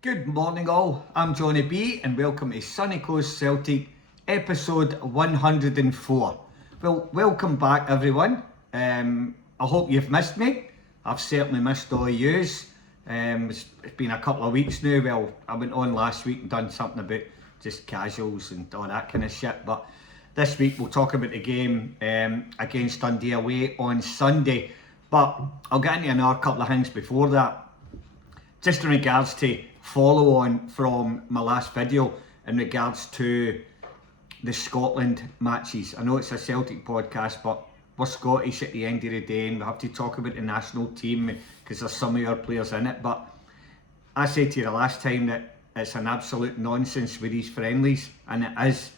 Good morning all, I'm Johnny B and welcome to Sunny Coast Celtic episode 104. Well, welcome back everyone. I hope you've missed me. I've certainly missed all of yous. It's been a couple of weeks now. Well, I went on last week and done something about just casuals and all that kind of shit, but this week we'll talk about the game against Dundee away on Sunday. But I'll get into another couple of things before that. Just in regards to follow on from my last video in regards to the Scotland matches. I know it's a Celtic podcast, but we're Scottish at the end of the day and we have to talk about the national team because there's some of our players in it. But I said to you the last time that it's an absolute nonsense with these friendlies, and it is,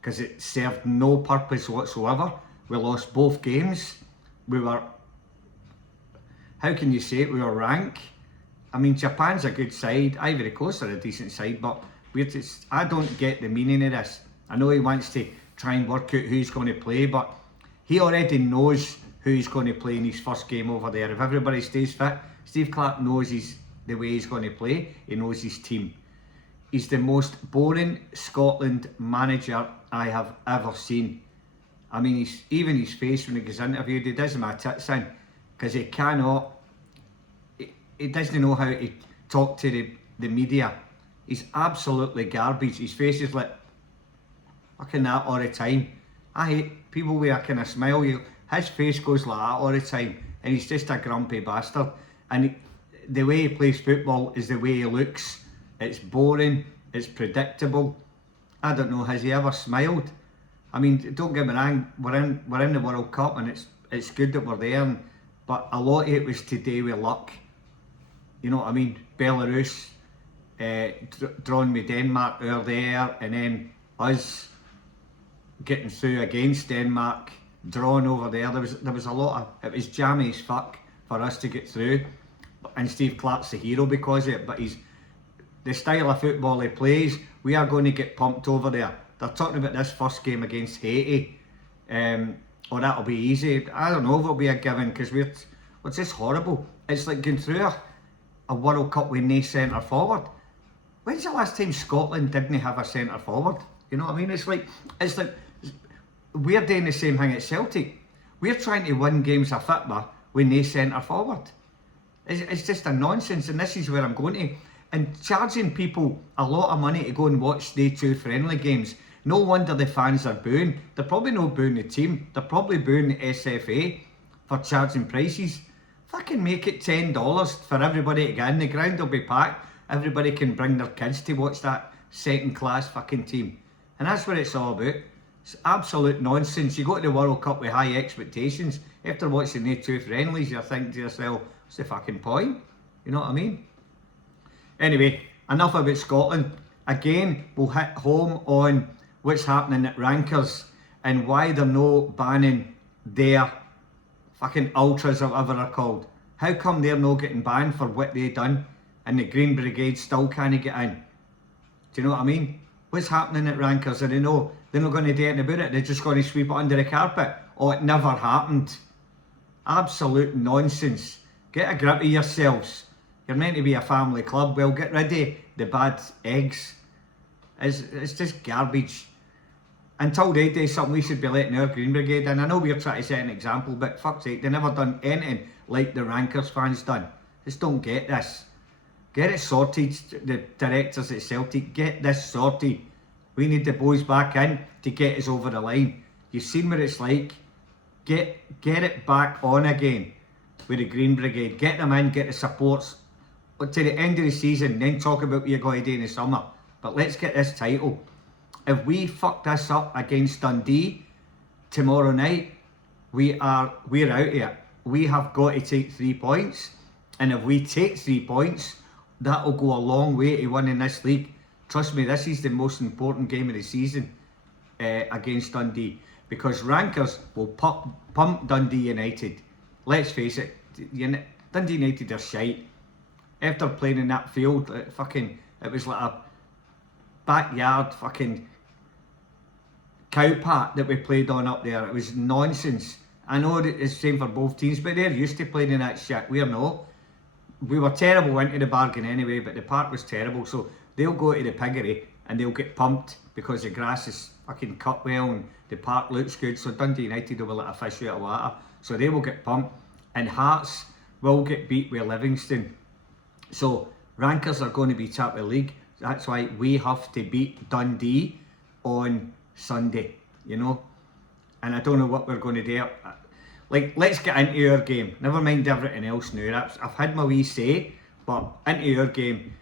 because it served no purpose whatsoever. We lost both games. We were, how can you say it, we were rank. I mean, Japan's a good side, Ivory Coast are a decent side, but I don't get the meaning of this. I know he wants to try and work out who's going to play, but he already knows who he's going to play in his first game over there. If everybody stays fit, Steve Clarke knows the way he's going to play, he knows his team. He's the most boring Scotland manager I have ever seen. I mean, even his face when he gets interviewed, he does my tits in, because he cannot. He doesn't know how to talk to the media. He's absolutely garbage. His face is like fucking that all the time. I hate people with a kind of smile. His face goes like that all the time, and he's just a grumpy bastard. And the way he plays football is the way he looks. It's boring. It's predictable. I don't know. Has he ever smiled? I mean, don't get me wrong. We're in the World Cup, and it's good that we're there. But a lot of it was to do with luck. You know what I mean? Belarus drawn with Denmark there, and then us getting through against Denmark, drawn over there. There was a lot of, it was jammy as fuck for us to get through, and Steve Clarke's the hero because of it. But the style of football he plays, we are going to get pumped over there. They're talking about this first game against Haiti, or that'll be easy. I don't know if it'll be a given, because we're just horrible. It's like going through a World Cup with no centre forward. When's the last time Scotland didn't have a centre forward? You know what I mean? It's like we're doing the same thing at Celtic. We're trying to win games of football with no centre forward. It's just a nonsense, and this is where I'm going to. And charging people a lot of money to go and watch day two friendly games. No wonder the fans are booing. They're probably not booing the team. They're probably booing the SFA for charging prices. Fucking make it $10 for everybody to get in. The ground will be packed. Everybody can bring their kids to watch that second class fucking team. And that's what it's all about. It's absolute nonsense. You go to the World Cup with high expectations. After watching the two friendlies, you're thinking to yourself, what's the fucking point? You know what I mean? Anyway, enough about Scotland. Again, we'll hit home on what's happening at Rankers and why they're no banning their fucking ultras or whatever they're called. How come they're not getting banned for what they done and the Green Brigade still can't get in? Do you know what I mean? What's happening at Rankers? And they're not going to do anything about it. They're just going to sweep it under the carpet. Oh, it never happened. Absolute nonsense. Get a grip of yourselves. You're meant to be a family club. Well, get rid of the bad eggs. It's just garbage. Until they do something, we should be letting our Green Brigade in. I know we're trying to set an example, but fuck's sake, they never done anything like the Rankers fans done. Just don't get this. Get it sorted, the directors at Celtic, get this sorted. We need the boys back in to get us over the line. You've seen what it's like. Get it back on again with the Green Brigade. Get them in, get the supports to the end of the season, then talk about what you're going to do in the summer. But let's get this title. If we fuck this up against Dundee tomorrow night, we're out here. We have got to take 3 points, and if we take 3 points, that'll go a long way to winning this league. Trust me, this is the most important game of the season against Dundee, because Rankers will pump Dundee United. Let's face it, Dundee United are shite. After playing in that field, it was like a backyard fucking cowpat that we played on up there. It was nonsense. I know that it's the same for both teams, but they're used to playing in that shit. We're not. we were terrible into the bargain anyway, but the park was terrible, so they'll go to the piggery and they'll get pumped because the grass is fucking cut well and the park looks good, so Dundee United will be like a fish out of water, so they will get pumped, and Hearts will get beat with Livingston. So rankers are going to be top of the league. That's why we have to beat Dundee on Sunday, you know. And I don't know what we're going to do. Like, let's get into our game. Never mind everything else now. I've had my wee say, but into our game.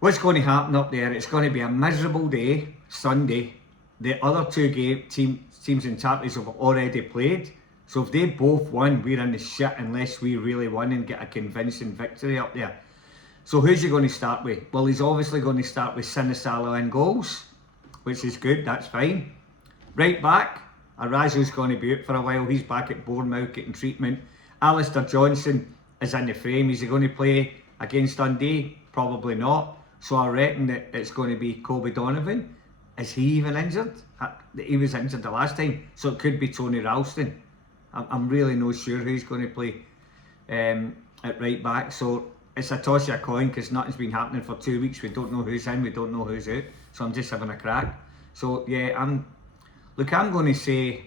What's going to happen up there? It's going to be a miserable day, Sunday. The other two teams in Champions have already played. So if they both won, we're in the shit unless we really win and get a convincing victory up there. So who's he going to start with? Well, he's obviously going to start with Sinisalo in goals, which is good, that's fine. Right back, Arazo's going to be out for a while. He's back at Bournemouth getting treatment. Alistair Johnson is in the frame. Is he going to play against Dundee? Probably not. So I reckon that it's going to be Kobe Donovan. Is he even injured? He was injured the last time, so it could be Tony Ralston. I'm really not sure who's going to play at right back. So it's a toss of a coin because nothing's been happening for 2 weeks. We don't know who's in, we don't know who's out. So I'm just having a crack. So yeah, I'm going to say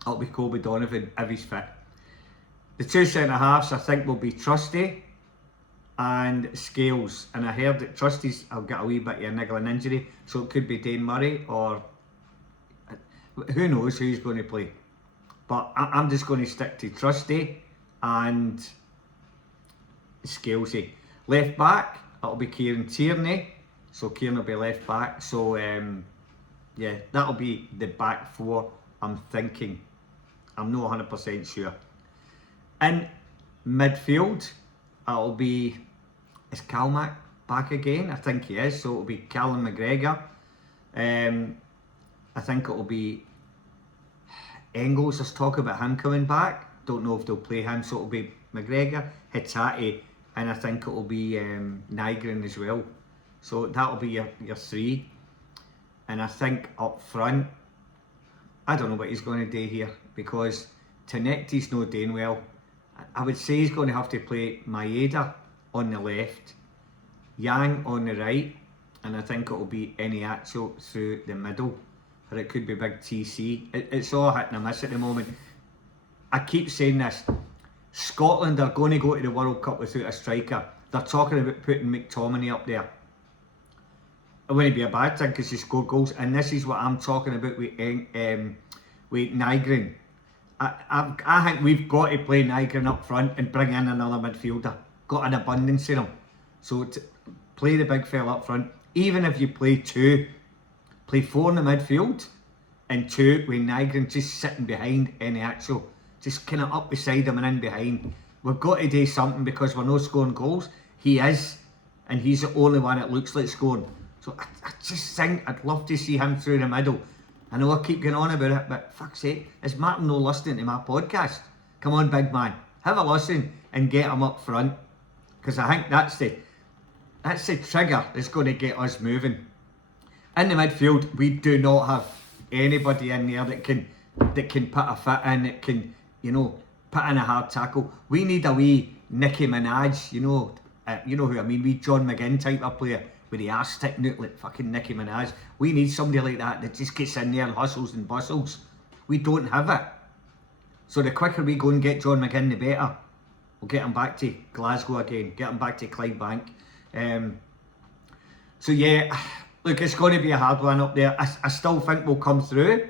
it'll be Kobe Donovan if he's fit. The two centre halves I think will be Trusty and Scales. And I heard that Trusty's will get a wee bit of a niggling injury, so it could be Dane Murray or who knows who he's going to play. But I'm just going to stick to Trusty and Scalesy. Left back, it'll be Kieran Tierney. So Kieran will be left back. So yeah, that'll be the back four, I'm thinking. I'm not 100% sure. In midfield, it'll be, is Calmac back again? I think he is. So it'll be Callum McGregor. I think it'll be Engels. There's talk about him coming back. Don't know if they'll play him. So it'll be McGregor, Hitati, and I think it'll be Nygren as well. So that'll be your three. And I think up front, I don't know what he's going to do here because Tenecti's not doing well. I would say he's going to have to play Maeda on the left, Yang on the right, and I think it'll be Eniacho through the middle, or it could be Big TC. It's all hit and a miss at the moment. I keep saying this, Scotland are going to go to the World Cup without a striker. They're talking about putting McTominay up there. It wouldn't be a bad thing because he scored goals, and this is what I'm talking about with Nygren. I think we've got to play Nygren up front and bring in another midfielder. Got an abundance in them. So play the big fella up front. Even if you play two, play four in the midfield and two with Nygren just sitting behind Eniacho. Just kind of up beside him and in behind. We've got to do something because we're not scoring goals. He is, and he's the only one that looks like scoring. So I just think I'd love to see him through the middle. I know I keep going on about it, but fuck's sake, is Martin no listening to my podcast? Come on, big man, have a listen and get him up front, because I think that's the trigger that's going to get us moving. In the midfield, we do not have anybody in there that can put a fit in, that can, you know, put in a hard tackle. We need a wee Nicki Minaj, you know who I mean, wee John McGinn type of player with the arse sticking out like fucking Nicki Minaj. We need somebody like that just gets in there and hustles and bustles. We don't have it. So the quicker we go and get John McGinn, the better. We'll get him back to Glasgow again, get him back to Clydebank. So yeah, look, it's going to be a hard one up there. I still think we'll come through.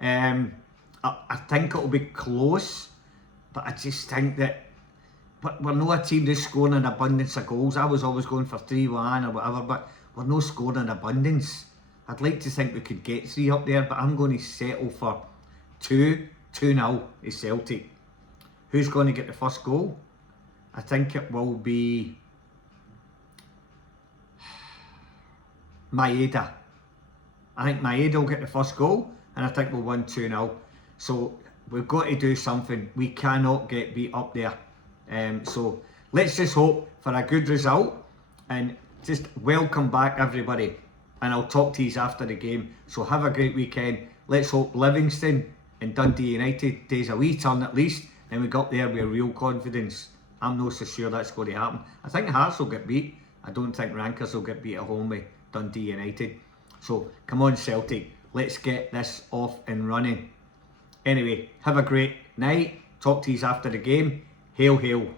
I think it'll be close, but I just think that we're not a team that's scoring an abundance of goals. I was always going for 3-1 or whatever, but we're not scoring an abundance. I'd like to think we could get 3 up there, but I'm going to settle for 2-0 is Celtic. Who's going to get the first goal? I think it will be Maeda. I think Maeda will get the first goal, and I think we'll win 2-0. So we've got to do something. We cannot get beat up there. So let's just hope for a good result, and just welcome back everybody, and I'll talk to you after the game. So have a great weekend. Let's hope Livingston and Dundee United takes a wee turn at least, and we got there with real confidence. I'm not so sure that's going to happen. I think Hearts will get beat. I don't think Rankers will get beat at home with Dundee United. So come on Celtic, let's get this off and running. Anyway, have a great night. Talk to you after the game. Hail, hail.